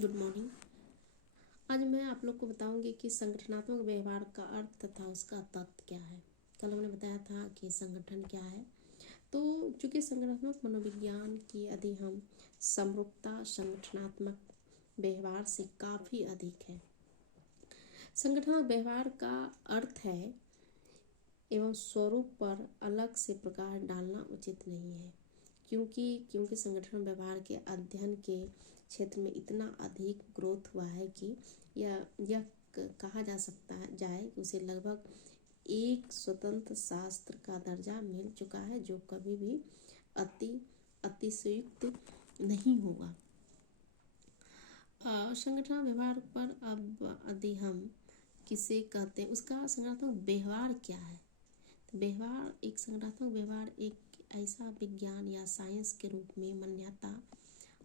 Good morning. आज मैं आप लोग को बताऊंगी कि संगठनात्मक व्यवहार का अर्थ तथा उसका तत्व क्या है। कल हमने बताया था कि संगठन क्या है। तो चूँकि संगठनात्मक मनोविज्ञान की यदि हम समरूपता संगठनात्मक व्यवहार से काफ़ी अधिक है। संगठनात्मक व्यवहार का अर्थ है एवं स्वरूप पर अलग से प्रकाश डालना उचित नहीं है, क्योंकि संगठन व्यवहार के अध्ययन के क्षेत्र में इतना अधिक ग्रोथ हुआ है कि यह कहा जा सकता है कि उसे लगभग एक स्वतंत्र शास्त्र का दर्जा मिल चुका है, जो कभी भी अतिशयोक्ति नहीं होगा। संगठन व्यवहार पर अब यदि हम किसे कहते हैं, उसका संगठनात्मक व्यवहार क्या है। तो व्यवहार एक संगठनात्मक व्यवहार एक ऐसा विज्ञान या साइंस के रूप में मान्यता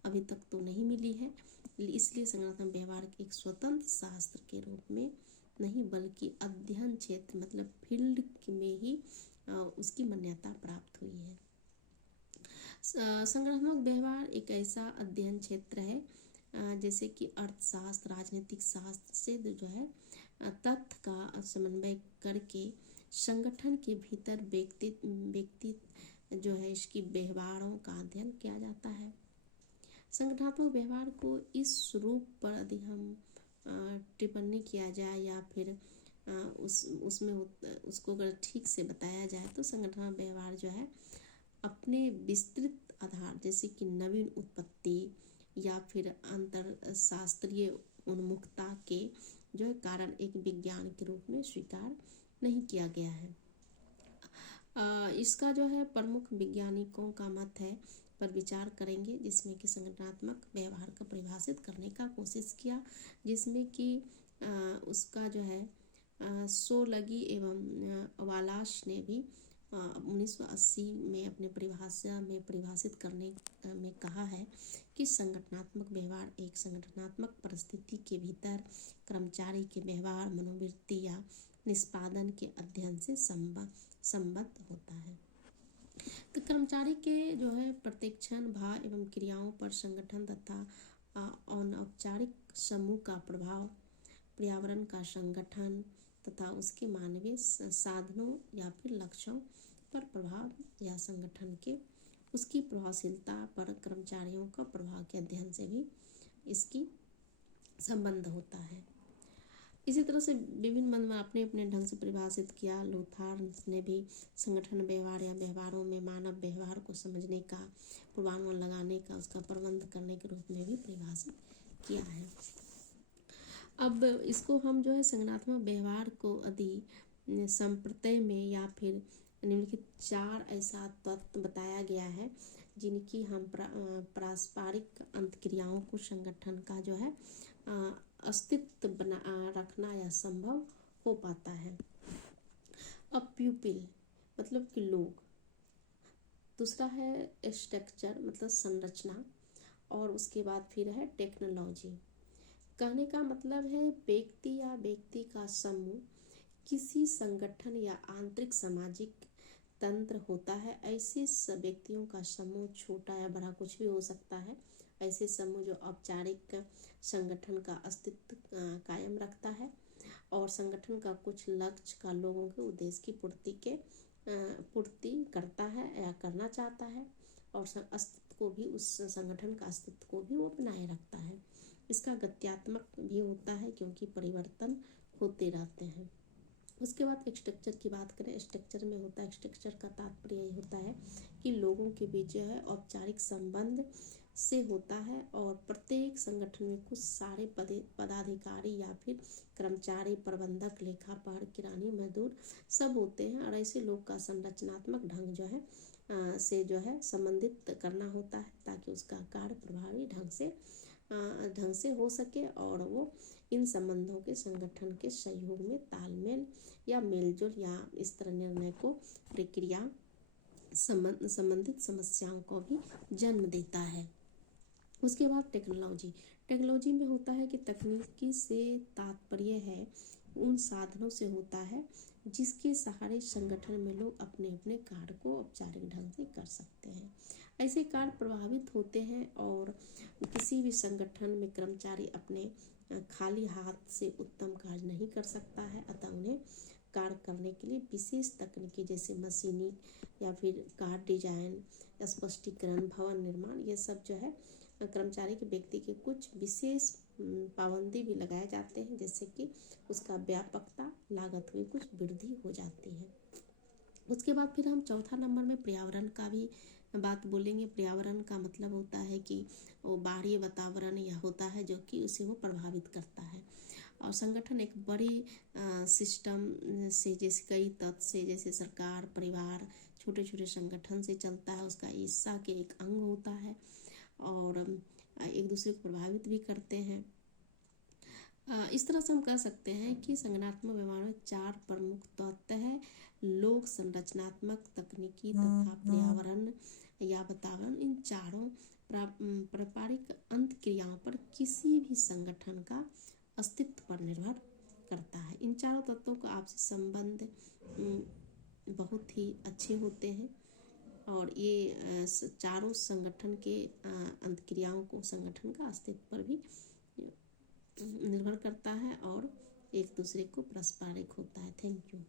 अभी तक तो नहीं मिली है, इसलिए संगठनात्मक व्यवहार एक स्वतंत्र शास्त्र के रूप में नहीं बल्कि अध्ययन क्षेत्र मतलब फील्ड में ही उसकी मान्यता प्राप्त हुई है। संगठनात्मक व्यवहार एक ऐसा अध्ययन क्षेत्र है जैसे कि अर्थशास्त्र, राजनीतिक शास्त्र से जो है तथ्य का समन्वय करके संगठन के भीतर व्यक्ति जो है इसकी व्यवहारों का अध्ययन किया जाता है। संगठनात्मक व्यवहार को इस रूप पर यदि हम टिप्पणी किया जाए या फिर उसमें उसको अगर ठीक से बताया जाए तो संगठनात्मक व्यवहार जो है अपने विस्तृत आधार जैसे कि नवीन उत्पत्ति या फिर अंतर शास्त्रीय उन्मुखता के जो है कारण एक विज्ञान के रूप में स्वीकार नहीं किया गया है। इसका जो है प्रमुख वैज्ञानिकों का मत है पर विचार करेंगे, जिसमें कि संगठनात्मक व्यवहार को परिभाषित करने का कोशिश किया, जिसमें कि उसका जो है सोलगी एवं वालाश ने भी 1980 में अपने परिभाषा में परिभाषित करने में कहा है कि संगठनात्मक व्यवहार एक संगठनात्मक परिस्थिति के भीतर कर्मचारी के व्यवहार, मनोवृत्ति या निष्पादन के अध्ययन से संबद्ध होता है। तो कर्मचारी के जो है प्रत्यक्षण, भाव एवं क्रियाओं पर संगठन तथा अनौपचारिक समूह का प्रभाव, पर्यावरण का संगठन तथा उसके मानवीय साधनों या फिर लक्ष्यों पर प्रभाव या संगठन के उसकी प्रभावशीलता पर कर्मचारियों का प्रभाव के अध्ययन से भी इसकी संबंध होता है। इसी तरह से विभिन्न मन में अपने अपने ढंग से परिभाषित किया। लूथर ने भी संगठन व्यवहार या व्यवहारों में मानव व्यवहार को समझने का, पूर्वानुमान लगाने का, उसका प्रबंध करने के रूप में भी परिभाषित किया है। अब इसको हम जो है संगठनात्मक व्यवहार को यदि संप्रत्यय में या फिर निम्नलिखित 4 ऐसा तत्व बताया गया है जिनकी हम पारस्परिक अंतक्रियाओं को संगठन का जो है अस्तित्व बना रखना या संभव हो पाता है। अब प्यूपिल मतलब कि लोग, दूसरा है स्ट्रक्चर मतलब संरचना, और उसके बाद फिर है टेक्नोलॉजी। कहने का मतलब है व्यक्ति या व्यक्ति का समूह किसी संगठन या आंतरिक सामाजिक तंत्र होता है। ऐसे व्यक्तियों का समूह छोटा या बड़ा कुछ भी हो सकता है। ऐसे समूह जो औपचारिक संगठन का अस्तित्व कायम रखता है और संगठन का कुछ लक्ष्य का लोगों के उद्देश्य की पूर्ति करता है या करना चाहता है, और अस्तित्व को भी उस संगठन का अस्तित्व को भी वो बनाए रखता है। इसका गत्यात्मक भी होता है क्योंकि परिवर्तन होते रहते हैं। उसके बाद एक स्ट्रक्चर की बात करें। स्ट्रक्चर में होता है, स्ट्रक्चर का तात्पर्य यही होता है कि लोगों के बीच जो है औपचारिक संबंध से होता है और प्रत्येक संगठन में कुछ सारे पदाधिकारी या फिर कर्मचारी, प्रबंधक, लेखापाल, किरानी, मजदूर सब होते हैं, और ऐसे लोग का संरचनात्मक ढंग जो है से जो है संबंधित करना होता है ताकि उसका कार्य प्रभावी ढंग से हो सके और वो इन संबंधों के संगठन के सहयोग में तालमेल या मेलजोल या इस तरह निर्णय को प्रक्रिया संबंधित समस्याओं को भी जन्म देता है। उसके बाद टेक्नोलॉजी में होता है कि तकनीकी से तात्पर्य है उन साधनों से होता है जिसके सहारे संगठन में लोग अपने अपने कार्य को औपचारिक ढंग से कर सकते हैं। ऐसे कार्य प्रभावित होते हैं और किसी भी संगठन में कर्मचारी अपने खाली हाथ से उत्तम कार्य नहीं कर सकता है, अतः उन्हें कार्य करने के लिए विशेष तकनीकी जैसे मशीनी या फिर कार्ड डिजाइन, स्पष्टीकरण, भवन निर्माण, ये सब जो है कर्मचारी के व्यक्ति के कुछ विशेष पाबंदी भी लगाए जाते हैं, जिससे कि उसका व्यापकता, लागत में कुछ वृद्धि हो जाती है। उसके बाद फिर हम चौथा नंबर में पर्यावरण का भी बात बोलेंगे। पर्यावरण का मतलब होता है कि वो बाहरी वातावरण या होता है जो कि उसे वो प्रभावित करता है। और संगठन एक बड़ी सिस्टम से, जैसे कई तत्व से, जैसे सरकार, परिवार, छोटे छोटे संगठन से चलता है, उसका हिस्सा के एक अंग होता है और एक दूसरे को प्रभावित भी करते हैं। इस तरह से हम कह सकते हैं कि संगठनात्मक व्यवहार में 4 प्रमुख तत्व हैं: लोक, संरचनात्मक, तकनीकी तथा पर्यावरण या वातावरण। इन चारों पारंपरिक अंत क्रियाओं पर किसी भी संगठन का अस्तित्व पर निर्भर करता है। इन चारों तत्वों का आपसी संबंध बहुत ही अच्छे होते हैं और ये चारों संगठन के अंत क्रियाओं को, संगठन का अस्तित्व पर भी निर्भर करता है और एक दूसरे को पारस्परिक होता है। Thank you.